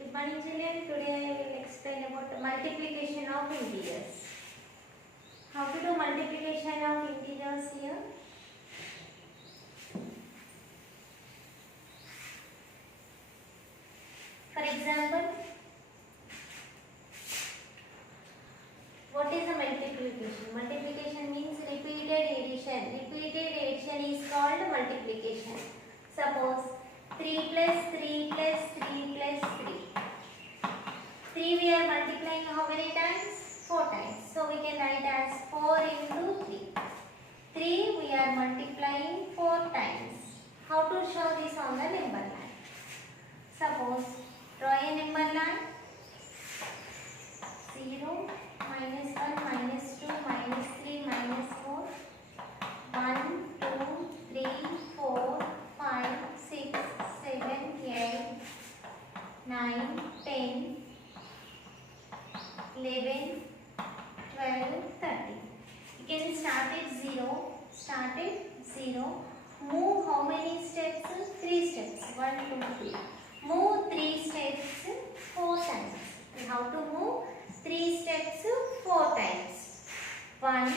Good morning children. Today I will explain about the multiplication of integers. How to do multiplication of integers here? For example, what is a multiplication? Multiplication means repeated addition. Repeated addition is called multiplication. Suppose 3 plus 3 plus 3 plus 3. 3 we are multiplying how many times? 4 times. So we can write as 4 into 3. 3 we are multiplying 4 times. How to show this on the number line? Suppose draw a number line. 0, minus 1, minus 2, minus 3, minus 4. 1, 2, 3, 4, 5, 6, 7, 8, 9, 10, 11, 12, 30. You can start at 0. Start at 0. Move how many steps? 3 steps. 1, 2, 3. Move 3 steps 4 times. How to move 3 steps 4 times? 1,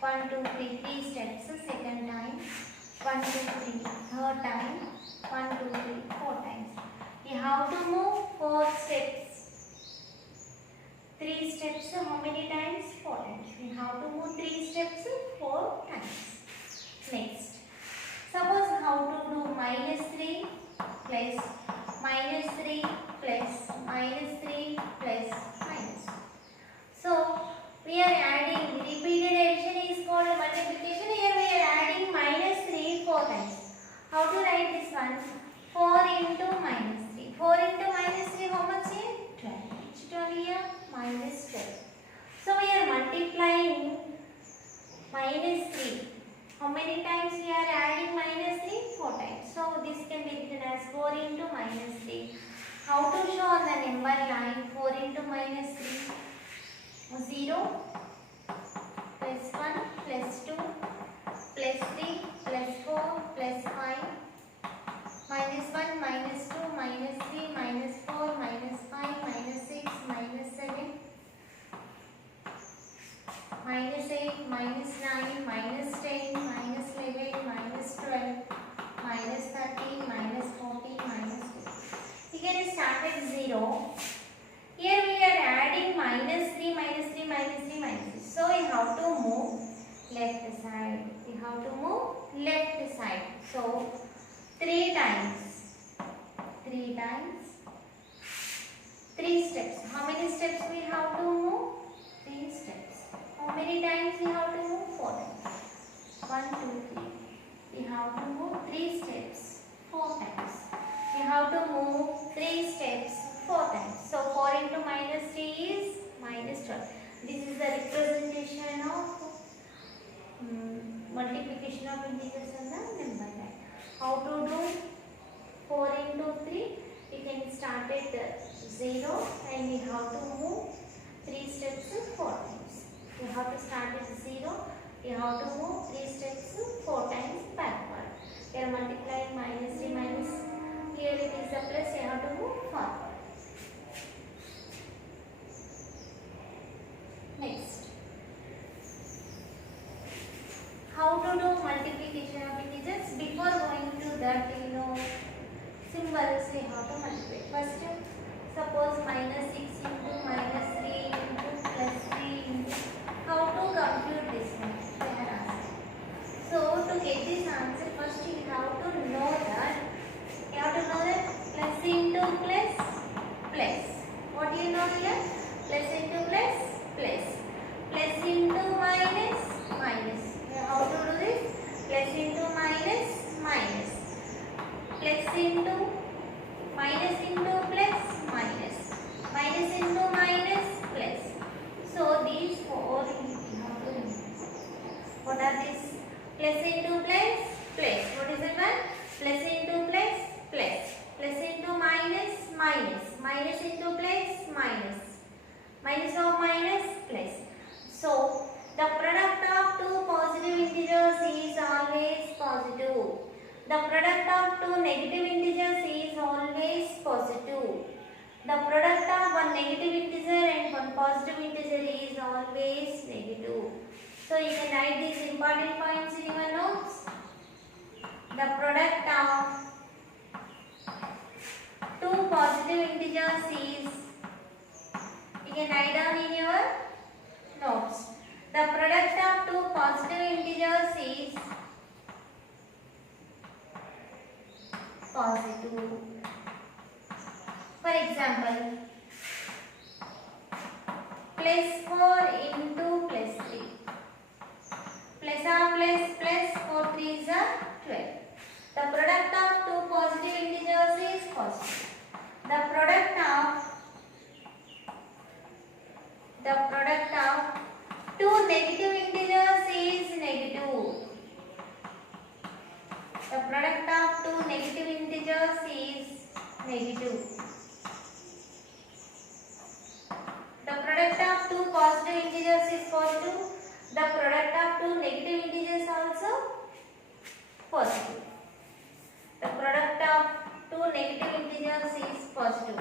1, 2, 3. 3 steps. Second time. 1, 2, 3. Third time. 1, 2, 3. 4 times. You have to move 4 steps. 3 steps how many times? 4 times. We have to move 3 steps 4 times. Next. Suppose how to do minus 3 plus minus 3 plus minus 3 plus minus. So we are adding repeated addition is called multiplication. Here we are adding minus 3 4 times. How to write this one? 4 into minus 3. 4 into minus 3 how much here? 12. Which 12 here? Minus 12. So we are multiplying minus 3. How many times we are adding minus 3? 4 times. So this can be written as 4 into minus 3. How to show on the number line? 4 into minus 3. 0 plus 1 plus 2 plus 3 plus 4 plus 5 minus 1 minus 2 minus 3 minus 4 minus 5 minus 6 minus 7 minus 8 minus 9 minus 10 minus 11 minus 12 minus 13 minus 14 minus 15. You can start at 0. Here we are adding minus 3 minus 3 minus 3 minus 3. So we have to move left side. We have to move left side. So 3 times. 3 times. 3 steps. How many steps we have to move? 3 steps. How many times we have to move? 4 times. 1, 2, 3. We have to move 3 steps 4 times. We have to move 3 steps 4 times. So 4 into minus 3 is minus 12. This is the representation of multiplication of integers on the number line. How to do 4 into 3? We can start at 0 and we have to move 3 steps 4 times. We have to start at 0. We have to move 3 steps 4 times backward. We are multiplying minus 3 minus. Here it is a plus. You have to move forward. Next. How to do multiplication of integers? Before going to that, symbols we have to multiply. First, suppose minus 6 into minus 3 into plus 3 into. How to compute this one? They are asking. So to get this answer, first you have to know that. You have to know that plus into plus plus. What do you know here? Plus into plus plus. Plus into minus minus. How to do this? Plus into minus minus. Plus into minus into plus minus. Minus into minus plus. So these 4 you have to remember. What are these? Plus into plus plus. What is it one? Plus into plus plus. Plus into minus minus. Minus into plus minus. Minus of minus plus. So the product of two positive integers is always positive. The product of two negative integers is always positive. The product of one negative integer and one positive integer is always negative. So you can write these important points in your notes. The product of two positive integers is, you can write down in your notes. The product of two positive integers is positive. For example, plus 4 into plus 3. Plus or plus 4 3 is a 12. The product of two positive integers is positive. The product of two negative integers is negative. The product of two negative integers is negative. The product of two positive integers is positive. The product of two negative integers also positive. The product of two negative integers is positive.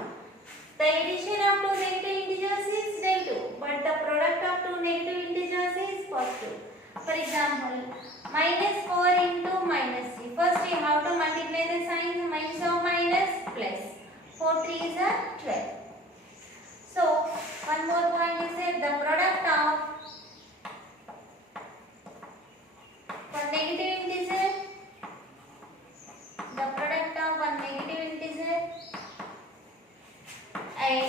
The addition of two negative integers is negative, but the product of two negative integers is positive. For example, minus 4 into minus 3. First we have to multiply the signs. Minus of minus plus. 4 3 is a 12. So one more point is that the product of one negative integer, the product of one negative integer and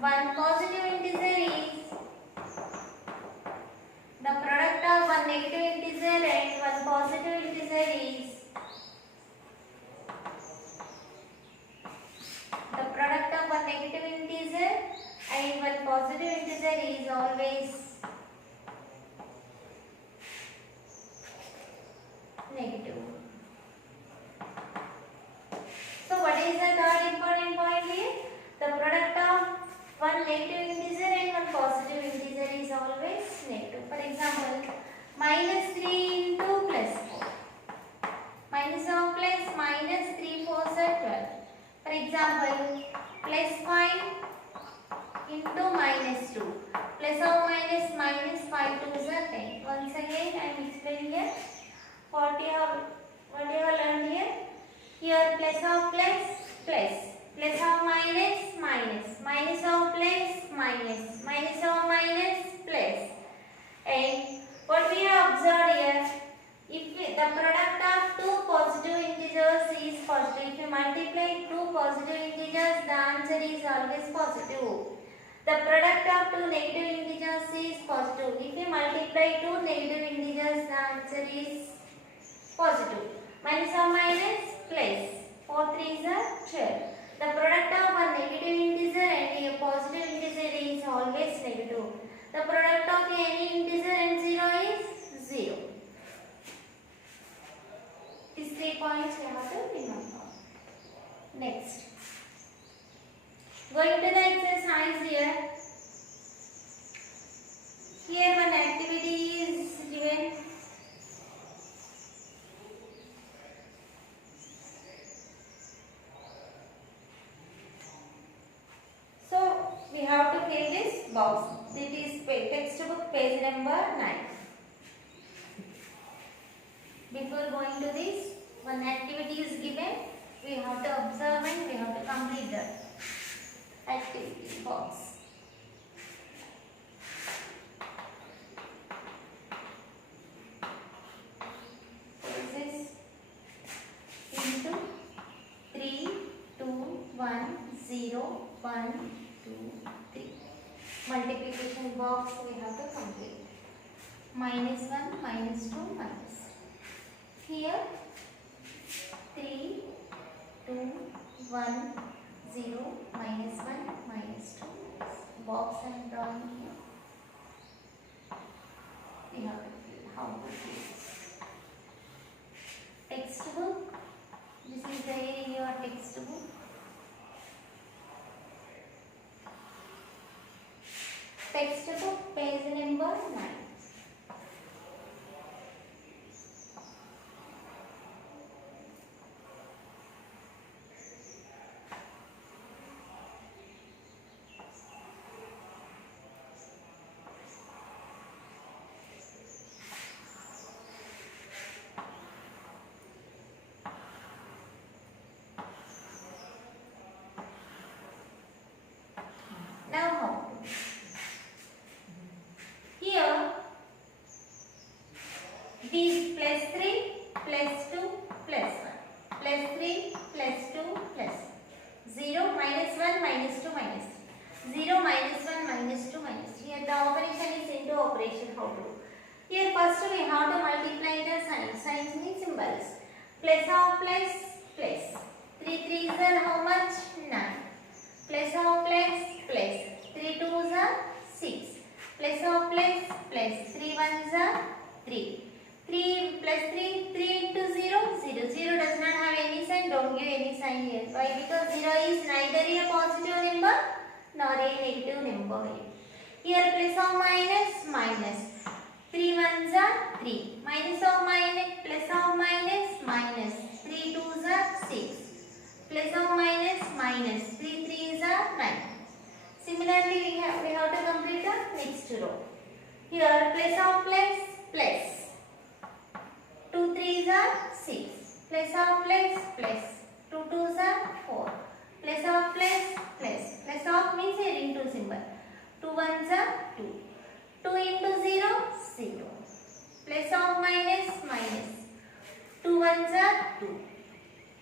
one positive integer is, the product of one negative integer and one positive integer is, the product of one negative integer and one positive integer is always negative. So what is the third important point here? The product of one negative integer and one positive integer is always negative. For example, minus 3 into plus 4. Minus of plus minus 3 4s are 12. For example, plus 5 into minus 2. Plus of minus minus 5 2s are 10. Once again I am explaining here what you have learned here. Here plus of plus plus. Plus of minus minus. Minus of plus minus. Minus of minus plus. And what we have observed here, if the product of two positive integers is positive, if you multiply two positive integers, the answer is always positive. The product of two negative integers is positive. If you multiply two negative integers, the answer is positive. Minus of minus plus. 4 3 is a 12. The product of one negative integer and a positive integer is always negative. The product of any integer and 0 is 0. These 3 points you have to remember. Next, going to the exercise here. Here one activity is given. So we have to fill this box. It is textbook page number 9. Before going to this, one activity is given. We have to observe and we have to complete that activity box. This is into 3 2 1 0 1 2 3. Multiplication box we have to complete. Minus 1 minus 2 minus. Here 3 2 1 0 minus 1 minus 2. Box I am drawing here. We have to fill. How to fill? Textbook. This is there in your textbook. Textbook page number 9. first we have to multiply the signs. Signs means symbols. Plus of plus, plus. 3 3s are how much? 9. Plus of plus, plus. 3 2s are 6. Plus of plus, plus. 3 1s are 3. 3 plus 3, 3 into 0, 0. 0 does not have any sign, don't give any sign here. Why? Because 0 is neither a positive number nor a negative number. Here plus or minus, minus. 3 1s are 3. Minus or minus, plus or minus, minus. 3 2s are 6. Plus or minus, minus. 3 3s are 9. Similarly, we have to complete the next row. Here plus or plus, plus. 2 3s are 6. Plus or plus, plus. 2 2s are 4. Plus or plus, plus. Plus of means a ring 2 symbol. 2 1s are 2. 2 into 0, 0. Plus or minus, minus. 2 1s are 2.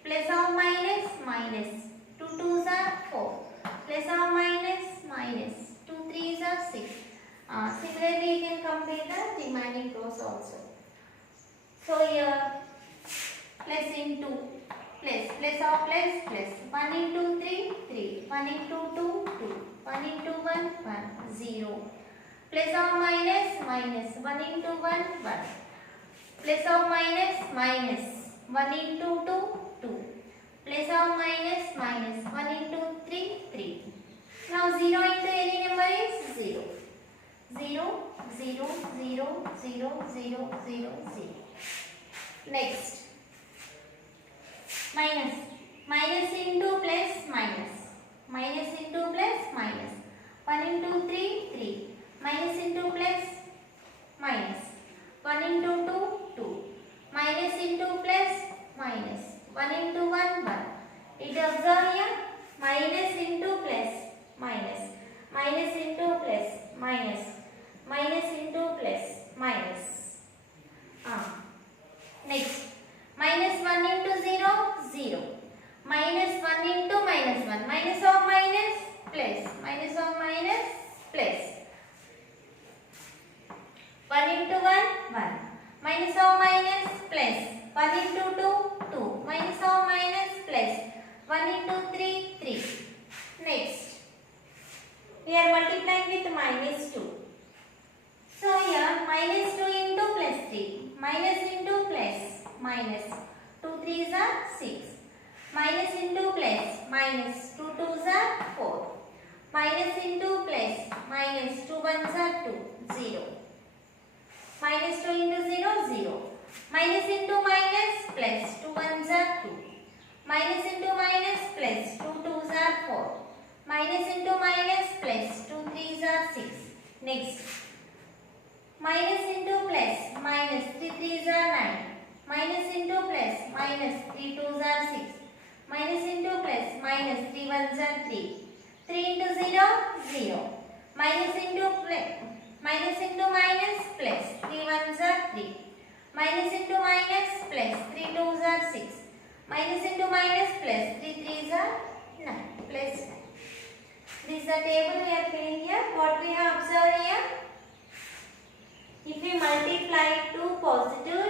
Plus or minus, minus. 2 2s are 4. Plus or minus, minus. 2 3s are 6. Similarly, you can complete the remaining rows also. So here, plus into, plus or plus, plus. 1 into 3, 3. 1 into 2, 2. 1 into 1, 1. 0. Plus or minus, minus. 1 into 1, 1. Plus or minus, minus. 1 into 2, 2. Plus or minus, minus. 1 into 3, 3. Now 0 into any number is 0. 0, 0, 0, 0, 0, 0, 0. Next. Minus. Minus into plus, minus. Minus into plus, minus. 1 into 3, 3. Minus into plus, minus. 1 into 2, 2. Minus into plus, minus. 1 into 1, 1. It observe here, minus into plus, minus. Minus into plus, minus. Minus into plus, minus. Next. Minus 1 into 0, 0. Minus 1 into minus 1. Minus or minus, plus. Minus or minus, plus. 1 into 1, 1. Minus or minus, plus. 1 into 2, 2. Minus or minus, plus. 1 into 3, 3. Next. We are multiplying with minus 2. So here, minus 2 into plus 3. Minus into plus, minus. 2 3s are 6. Minus into plus, minus. 2 2s are 4. Minus into plus, minus. 2 1s are 2, 0. Minus 2 into 0, 0. Minus into minus, plus. 2 1s are 2. Minus into minus, plus. 2 2s are 4. Minus into minus, plus. 2 3s are 6. Next. Minus into plus, minus. 3 3s are 9. Minus into plus, minus. 3 2s are 6. Minus into plus, minus. 3 1s are 3. 3 into 0, 0. Minus into plus, minus into minus, plus. 3 1s are 3. Minus into minus, plus. 3 2s are 6. Minus into minus, plus. 3 3s are 9. Plus 9. This is the table we are filling here. What we have observed here? If we multiply two positive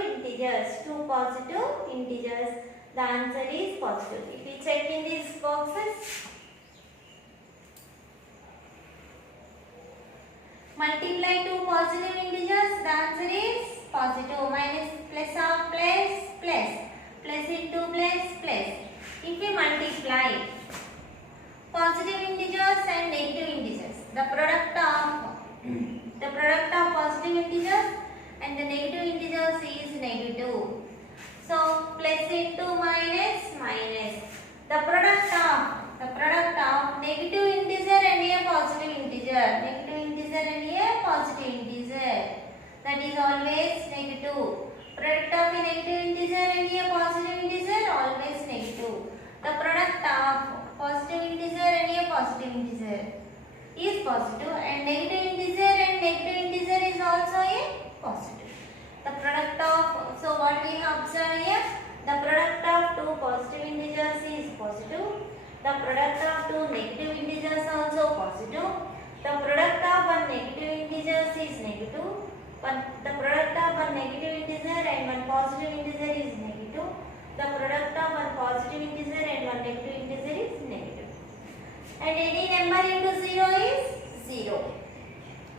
integers, the answer is positive. If we check in these boxes, multiply two positive integers, the answer is positive. Minus, plus of plus, plus. Plus into plus, plus. If we multiply positive integers and negative integers, the product of positive integers and the negative integers is negative. So plus into minus, minus. The product of negative integer and a positive integer. Negative integer and a positive integer. That is always negative. Product of a negative integer and a positive integer always negative. The product of positive integer and a positive integer is positive, and negative integer and negative integer is also a positive. The product of, so what we have observed here, the product of two positive integers is positive. The product of two negative integers also positive. The product of one negative integer is negative. But the product of one positive integer is negative. The product of one positive integer and one negative integer is negative. And any number into 0 is 0.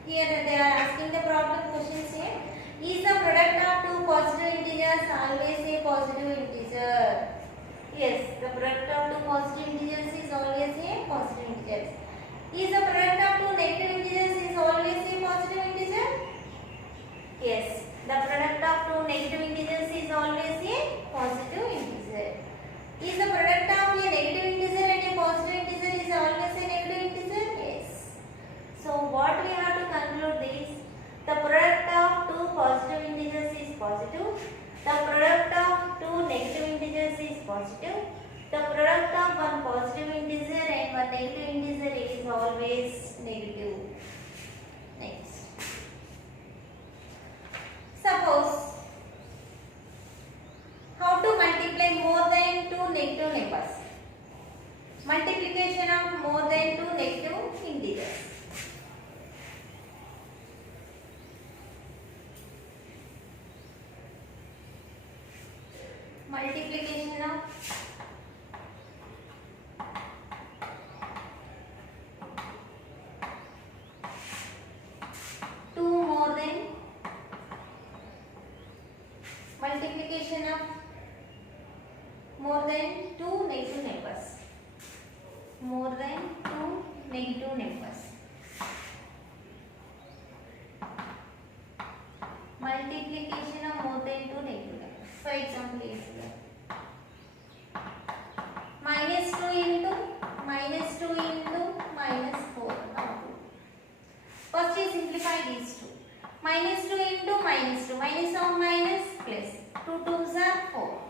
Here they are asking the problem questions here. Is the product of two positive integers always a positive integer? Yes, the product of two positive integers is always a positive integer. Is the product of two negative integers is always a positive integer? Yes, the product of two negative integers is always a positive integer. Is the product of a negative integer and a positive integer is always a negative integer? Yes. So what we have to conclude is the product of two positive integers is positive. The product of two negative integers is positive. The product of one positive integer and one negative integer is always negative. Next. Suppose how to multiply more than two negative numbers. Multiplication of more than two negative integers. Multiplication of two more than multiplication of more than two negative numbers. More than two negative numbers. Multiplication of more than two negative numbers. For example, is minus 2 into minus 2 into minus 4. First you simplify these two. Minus 2 into minus 2. Minus of minus plus. 2 2s are 4.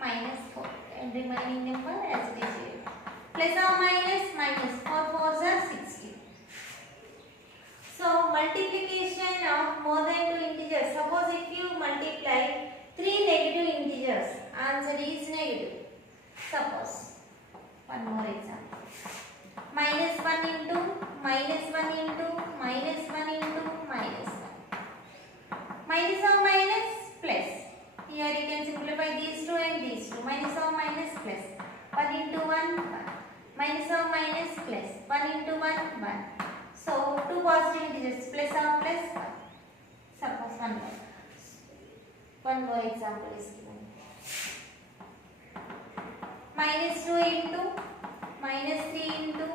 Minus 4. And remaining number as it is here. Plus or minus minus. 4 4s are 60. So multiplication of more than two integers. Suppose if you multiply three negative integers, answer is negative. Suppose one more example. Minus 1 into minus 1 into minus 1 into minus 1. Minus or minus plus. Here you can simplify these two and these two. Minus or minus plus. 1 into 1, 1. Minus or minus plus. 1 into 1, 1. So two positive integers. Plus or plus 1. Suppose one more example is given. Minus 2 into minus 3 into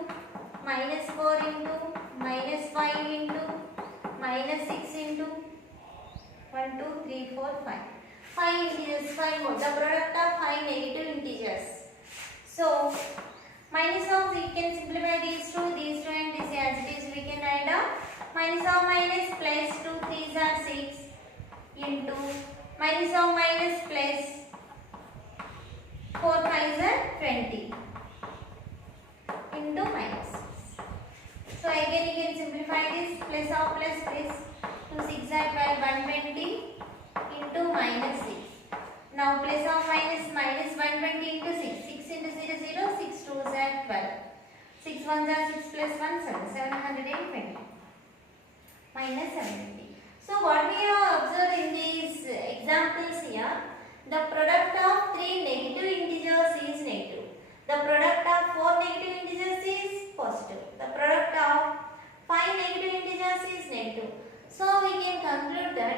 minus 4 into minus 5 into minus 6 into 1 2 3 4 5. 5 integers, 5 more. The product of 5 negative integers. So minus of, we can simplify these two and this as it is. We can write down minus of minus plus 2 3s are 6 into minus of minus plus 4 5s are 20 into minus 6. So again you can simplify this. Plus of plus this. 2 6 are 12 120 into minus 6. Now plus of minus minus 120 into 6. 6 into 0 0. 6 2s are 12. 6 1s are 6 plus 1 7. 720 minus 720. So what we have observed in these examples here, the product of 3 negative integers is negative. The product of 4 negative integers is positive. The product of 5 negative integers is negative. So we can conclude that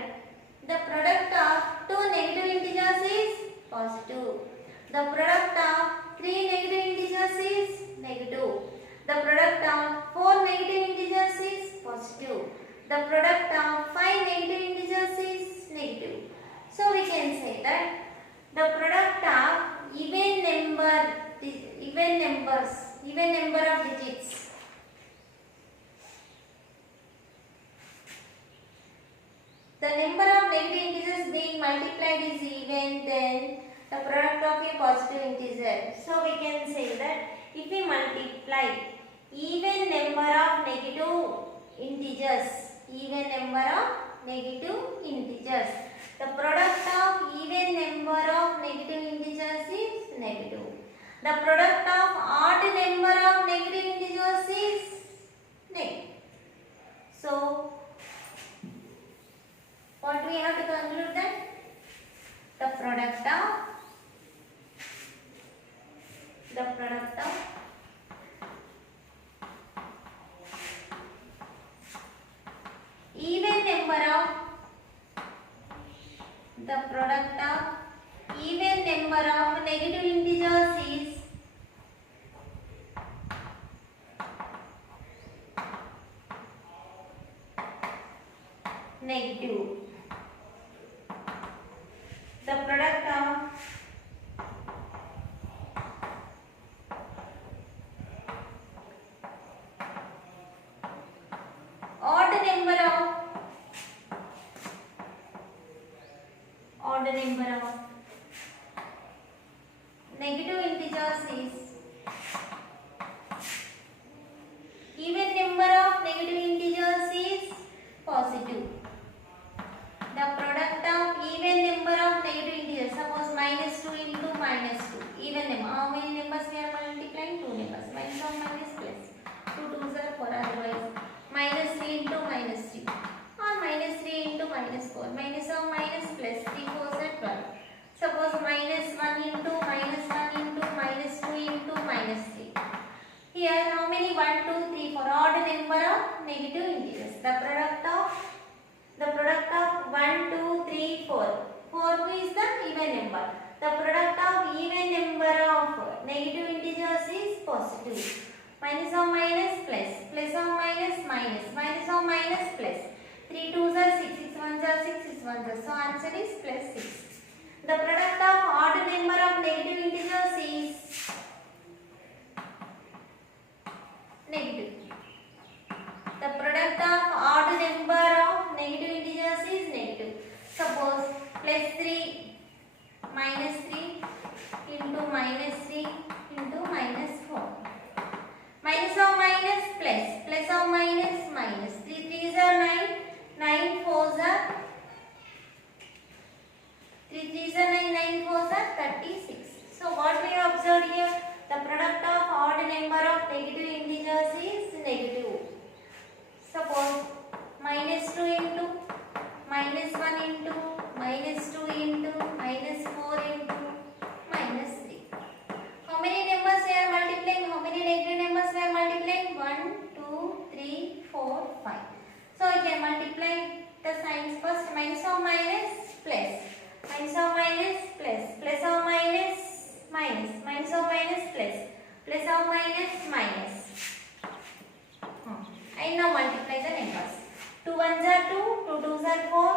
the product of 2 negative integers is positive. The product of 3 negative integers is negative. The product of 4 negative integers is positive. The product of 5 negative integers is negative. So we can say that the product of even number of digits. The number of negative integers being multiplied is even, then the product of a positive integer. So we can say that if we multiply even number of negative integers, the product of even number of negative integers is negative. The product of odd number of negative integers is negative. So what we have to conclude that The product of even number of negative integers is negative. The product of odd number of negative integers is even number of negative integers is positive. The product of even number of negative integers, suppose minus 2 into minus 2, even number. How many numbers we are multiplying? 2 numbers. Minus or minus plus. 2 2s are 4, otherwise minus 3 into minus 3 or minus 3 into minus 4. Minus or minus plus, 3 4s are 12. Suppose minus 1 into minus 1 into minus 2 into minus 3. Here how many? 1 2 3 4 odd number of negative integers. The product of 1 2 3 4. 4 is the even number. The product of even number of negative integers is positive. Minus or minus plus, plus or minus minus, minus or minus plus. 3 2s are 6, 6 1s are 6, 6 1s are. So answer is plus 6. The product of odd number of negative integers is negative. The product of odd number of negative integers is negative. Suppose plus 3 minus 3 into minus 3 into minus 4. Minus or minus plus, plus or minus minus. 3 3s are 9, 9 4s are 3 3s are 9, 9 4s are 36. So what we have observed here? The product of odd number of negative integers is negative. Suppose minus 2 into minus 1 into minus 2 into minus 4 into minus 3. How many numbers we are multiplying? How many negative numbers we are multiplying? 1, 2, 3, 4, 5. So I can multiply the signs first. Minus or minus plus. Minus or minus plus. Plus or minus minus. Minus or minus plus. Plus or minus minus. I now multiply the numbers. 2 1s are 2, 2 2s are 4,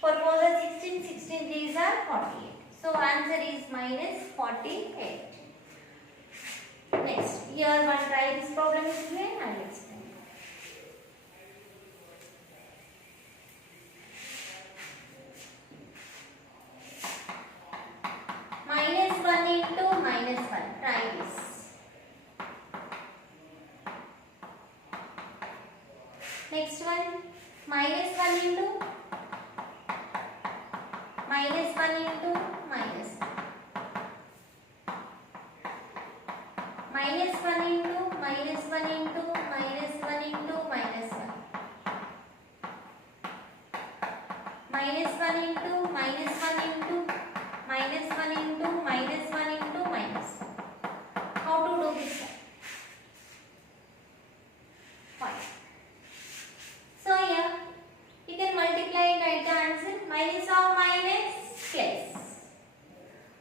4 4s are 16, 16 3s are 48. So answer is minus 48. Next, here one try this problem is again. I will explain. Minus 1 into minus 1. Try this. Next one, minus 1 into minus 1 into minus 1. Minus 1 into minus 1 into minus 1 into minus 1. Minus 1 into minus 1 into minus 1 into minus 1 into minus 1. How to do this? Fine. So here you can multiply and write the answer. Minus or minus plus.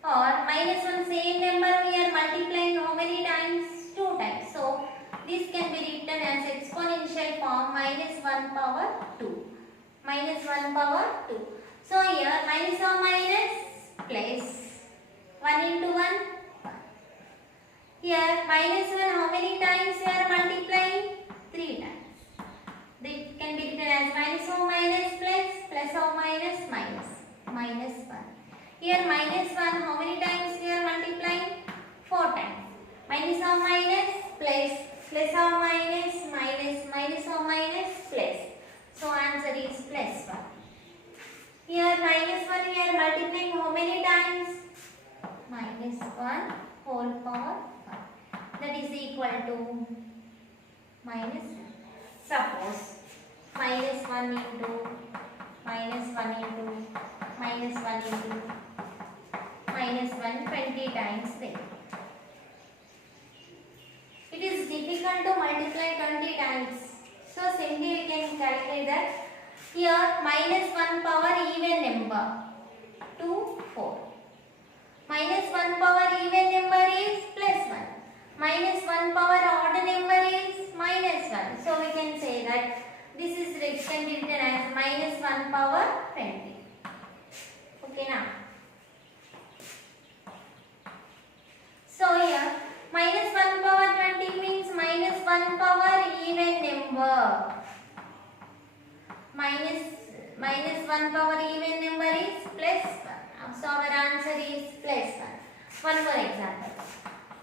Or minus 1 same number we are multiplying how many times? 2 times. So this can be written as exponential form minus 1 power 2. Minus 1 power 2. So here minus or minus plus. 1 into 1. Here minus 1 how many times we are multiplying? 3 times. It can be written as minus or minus plus, plus or minus minus, minus 1. Here minus 1 how many times we are multiplying? 4 times. Minus or minus plus, plus or minus minus, minus or minus plus. So answer is plus 1. Here minus 1 we are multiplying how many times? Minus 1 whole power 1. That is equal to minus 1. Suppose minus 1 into minus 1 into minus 1 into minus 1 20 times then. It is difficult to multiply 20 times. So simply we can calculate that Here minus 1 power even number 2, 4. Minus 1 power even number is plus 1. Minus 1 power odd number is minus 1. So we can say that this can be written as minus 1 power 20. Okay now. So here minus 1 power 20 means minus 1 power even number. Minus 1 power even number is plus 1. So our answer is plus 1. One more example.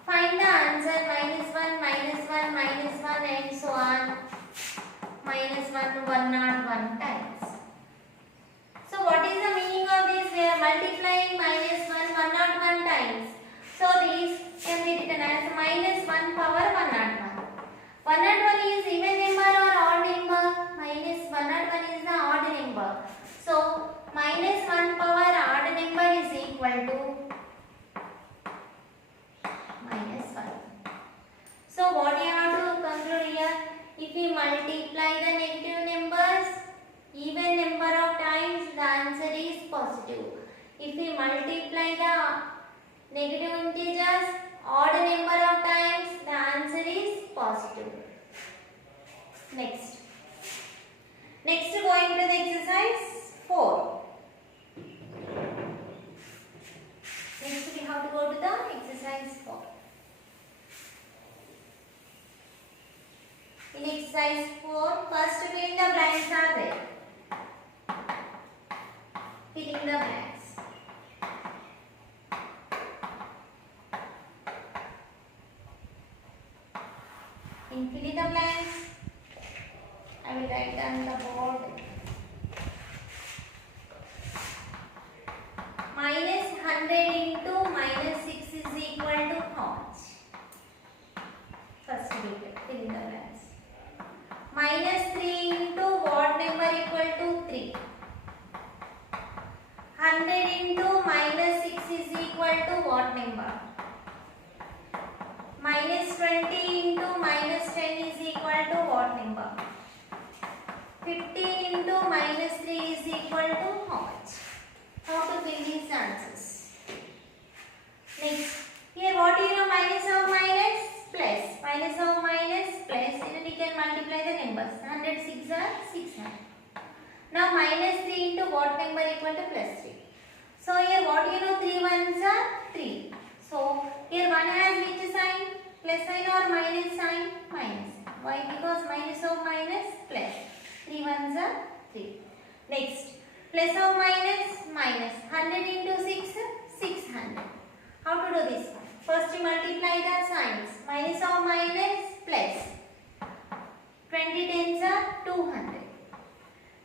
Find the answer minus 1, minus 1, minus 1 and so on. Minus 1, 101 times. So what is the meaning of this? We are multiplying minus 1, 101 times. So this can be written as minus 1 power 101. 101 is even number or odd number? Minus 101 is the odd number. So minus 1 power odd number is equal to minus 1. So what you have to conclude here? If we multiply the negative numbers even number of times, the answer is positive. If we multiply the negative integers odd number of times, the answer is positive. Next going to the exercise 4. Next we have to go to the exercise 4. In exercise 4, first fill in the blanks are there. Fill in the blanks. In fill in the blanks, I will write on the board. Minus 100 into minus 6 is equal to how much? First fill in the blanks. Minus 3 into what number equal to 3? 100 into minus 6 is equal to what number? Minus 20 into minus 10 is equal to what number? 15 into minus 3 is equal to how much? How to fill these answers? Next, here what is the minus of minus? Plus. Minus of minus plus. Then we can multiply the numbers. 106 are 600. Now minus 3 into what number equal to plus 3? So here what you know, 3 ones are 3. So here 1 has which sign? Plus sign or minus sign? Minus. Why? Because minus of minus plus. 3 ones are 3. Next, plus of minus minus. 100 into 6, 600. How to do this one? First you multiply the signs. Minus of minus plus. 20 tens are 200.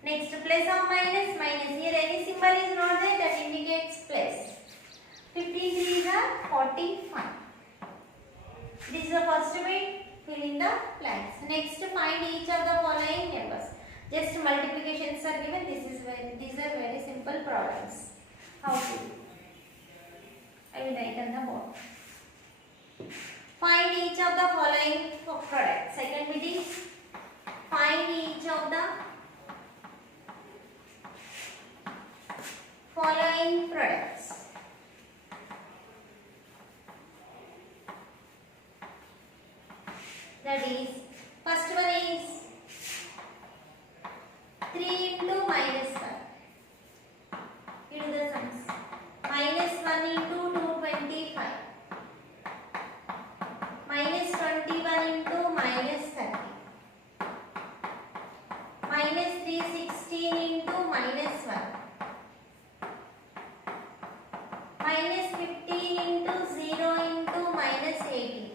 Next, plus of minus minus. Here any symbol is not there, that indicates plus. 15 threes are 45. This is the first bit. Fill in the blanks. Next, find each of the following numbers. Just multiplications are given. These are very simple problems. How to do? I will write on the board. Find each of the following products. Second bit is find each of the following products. That is, first one is 3 into minus 1. You do the sums. Minus 1 into 225. Minus 21 into minus 30. Minus 316 into minus 1. Minus 15 into 0 into minus 18.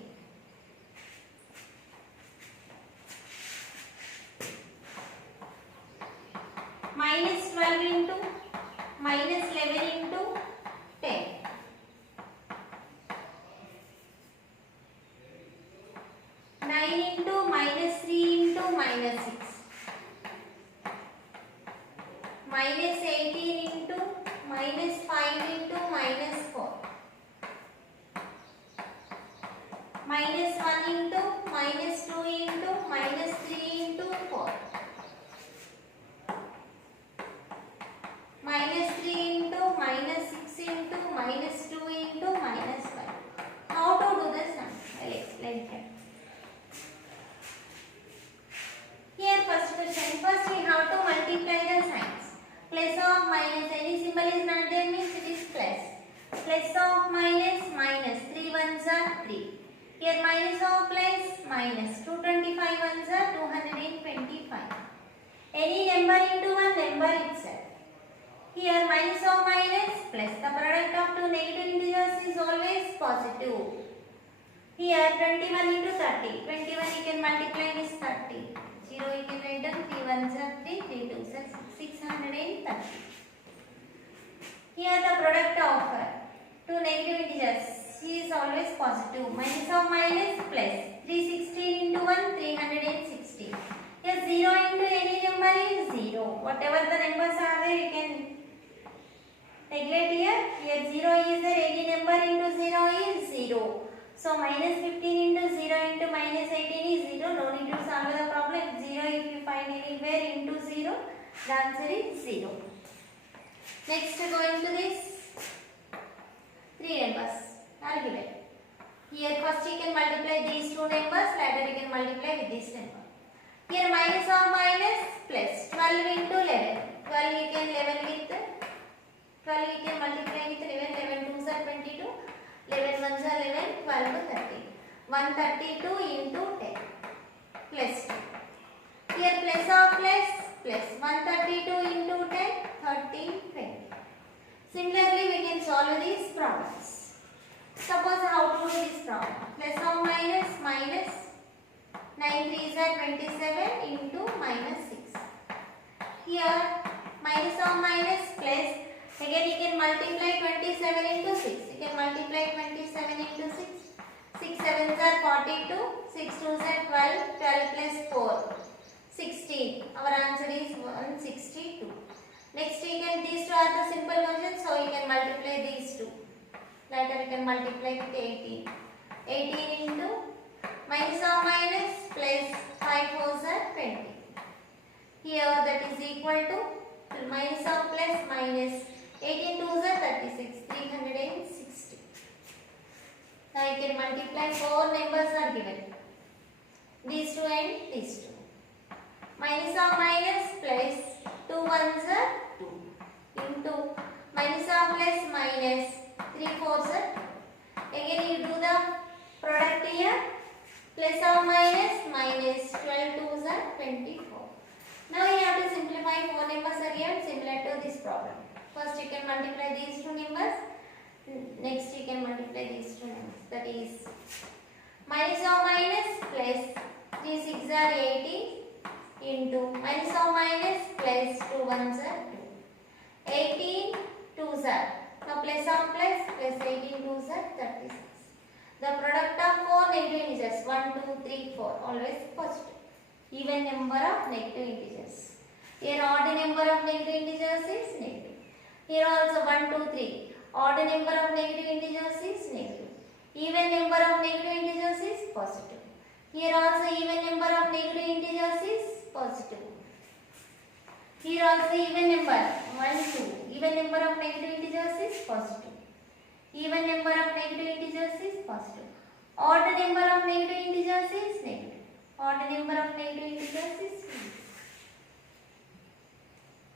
Minus 12 into minus 11 into 10. Into minus 3 into minus 6. Minus 18 into minus 5 into minus 4. Minus 1 into minus 2 into minus 3 into 4. Here minus or plus minus. 225 ones are 225. Any number into one number itself. Here minus or minus plus. The product of two negative integers is always positive. Here 21 into 30. 21 you can multiply with 30. 0 you can write down. 3 ones are 3. 3 twos are 630. Here the product of two negative integers is always positive. Minus or minus plus. 316 into 1, 360. Here 0 into any number is 0. Whatever the numbers are there, you can neglect here. Here 0 is there, any number into 0 is 0. So minus 15 into 0 into minus 18 is 0. No need to solve the problem. 0 if you find anywhere into 0, the answer is 0. Next going to this 3 numbers are given. Here first you can multiply these two numbers, later you can multiply with this number. Here minus or minus plus 12 into 11. 12 you can level with 12 you can multiply with 11. 11 twos are 22. 11 ones are 11. 12 to 30. 132 into 10 plus 2. Here plus or plus plus 132 into 10 13 20. Similarly we can solve these problems. Suppose how to do this problem. Plus or minus minus 9 3s are 27 into minus 6. Here minus or minus plus. Again you can multiply 27 into 6. You can multiply 27 into 6. 6 7s are 42. 6 2s are 12. 12 plus 4. 16. Our answer is 162. Next you can, these two are the simple versions, so you can multiply these two. Later you can multiply with 18. 18 into minus or minus plus 5 4s are 20. Here that is equal to minus or plus minus 18 2s are 36. 360. Now you can multiply, 4 numbers are given. These two and these two. Minus or minus plus 2 ones are 2 into minus or plus minus 3 4s are 2. Again you do the product here. Plus or minus minus 12 2s are 24. Now you have to simplify 4 numbers are here similar to this problem. First you can multiply these two numbers. Next you can multiply these two numbers. That is minus or minus plus 3 6 are 80 into minus or minus plus 2 ones are 2. 18 2s are. Now plus or plus plus 18 2s are 36. The product of 4 negative integers 1 2 3 4 always positive. Even number of negative integers. Here odd number of negative integers is negative. Here also 1 2 3. Odd number of negative integers is negative. Even number of negative integers is positive. Here also even number of negative integers is positive. Here also even number 1 2. Even number of negative integers is positive. Even number of negative integers is positive. Odd number of negative integers is negative. Odd number of negative integers is negative.